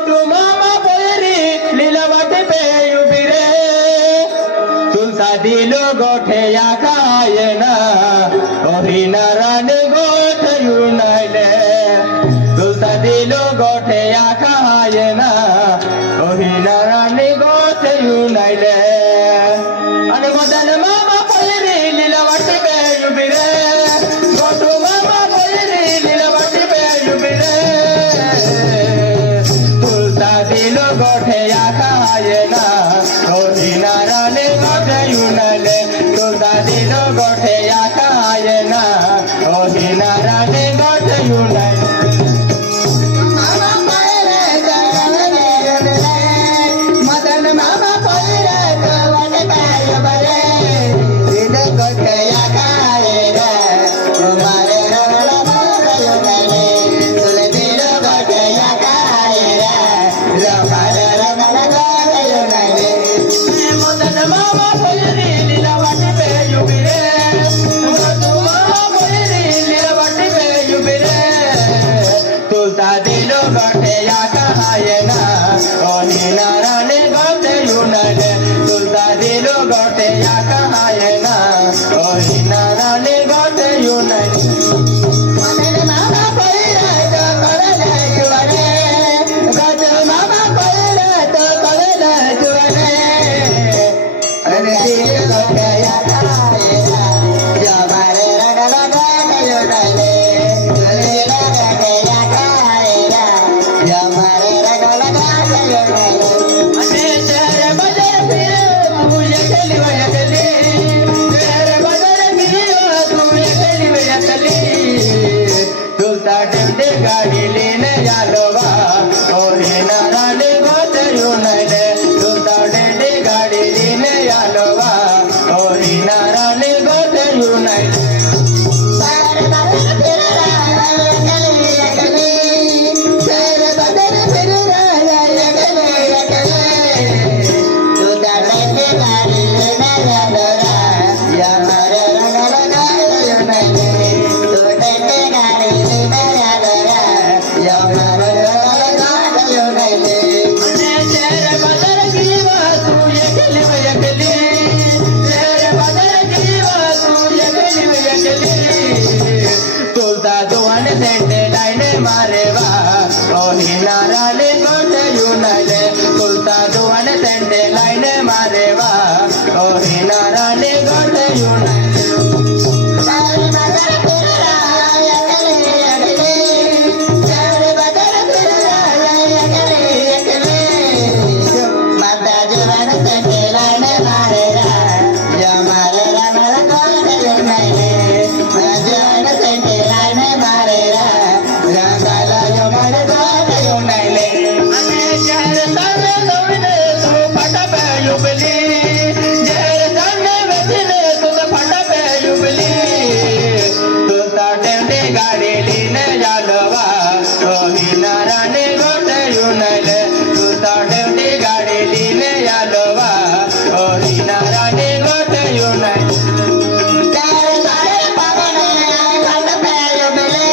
गोटू मामा पोरी लीला वाटे पे उभी रे तुलसा दिलो गोठे या खाये ना ओही नारायण गोठ युनाइले तुलसा दिलो गोठे या खाये ना ओही नारायण गोठ युनाइले अने मदन मामा पोरी लीला वाटे पे उभी रे गोटू मामा पोरी लीला वाटे पे उभी रे तुलसा दिलो गोठे या खाये ना ओही नारायण गोठ युनाइले तुलसा दिलो गोठे या खाये ना ओही नारायण गोठ युनाइले मामा पहिले जगले मदन मामा पहिले जवळ पाय बरे दिल गोठे या खाये रे मारे रंगला बोलयो नाही तुले दिल गोठे या खाये रे मारे रंगला बोलयो नाही मदन मामा पोरी लीला वाटे पे उभी रे गोटू मामा पोरी लीला वाटे पे उभी रे तुलसा दिलो गोठे या खाये ना ओही नारायण गोठ युनाइले तुलसा दिलो गोठे या खाये ना ओही नारायण गोठ युनाइले मदन मामा पहिले जगले जुवरे गोटू मामा पहिले जगले जुवरे अरे दिल गोठे या खाये रे जमारे रंगला बोलयो नाही तुले गोठे या खाये रे जमारे रंगला बोलयो नाही अने शहर बाजार फिरे बाबू ये खेली वया खेली शहर बाजार फिरे तू ये खेली वया खेली तुलसा टेंडे गाड़ी लेने जालोवा ओही नारायण गोठ युनाइले तुलसा टेंडे गाड़ी लेने जालोवा ओही नारायण गोठ युनाइले सार बदर फिरला गली गली सार बदर फिरला गली तू दाटे गाडी लेना जाडोरा या मारे रंगला गायो नाही तू दाटे गाडी लेना जाडोरा या मारे रंगला गायो नाही अने शहर बाजार गिवा तू ये खेली वया खेली शहर बाजार गिवा तू ये खेली वया खेली तुलसा दुआन सेंटे लाइने मारेवा ओही नारायण गोठ युनाइले तुलसा दुआन सेंटे लाइने मारेवा ओही नारायण गोठ युनाइले सार बदर फिरला गली गली सार बदर फिरला गली माता जीवन से लाने मारे रा या मारे रंगला बोलयो नाही जीवन से लाने मारे रा रंगला यो मारे बोलयो नाही अने शहर सामने लोने तू फटा पे युबली शहर सामने बजले तू फटा पे युबली तुलसा टेंडे गाड़ी लेने जालवा ओही नारायण गोठ युनाइले तुलसा टेंडे गाड़ी लेने जालवा ओही नारायण गोठ युनाइले चार सारे पावने घाट पे मिले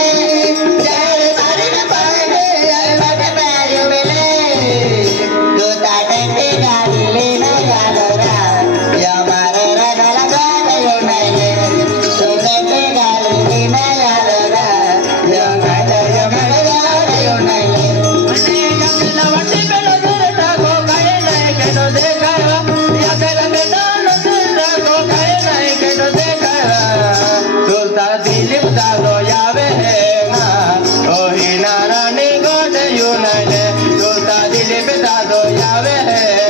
चार सारे पावने घाट पे मिले तू ताटे गाड़ी लेना जाडोरा या मारे रंगला गायो नाही तू ताटे गाड़ी लेना जाडोरा या मारे गायो नाही अने जंगला वाटे पे नजरता को काहे नहीं के तो देखा या गला में नजरता को काहे नहीं के तो देखा तुलसा दिलीप दादो यावे है ना ओही नारायण गोठ युनाइले तुलसा दिलीप दादो यावे है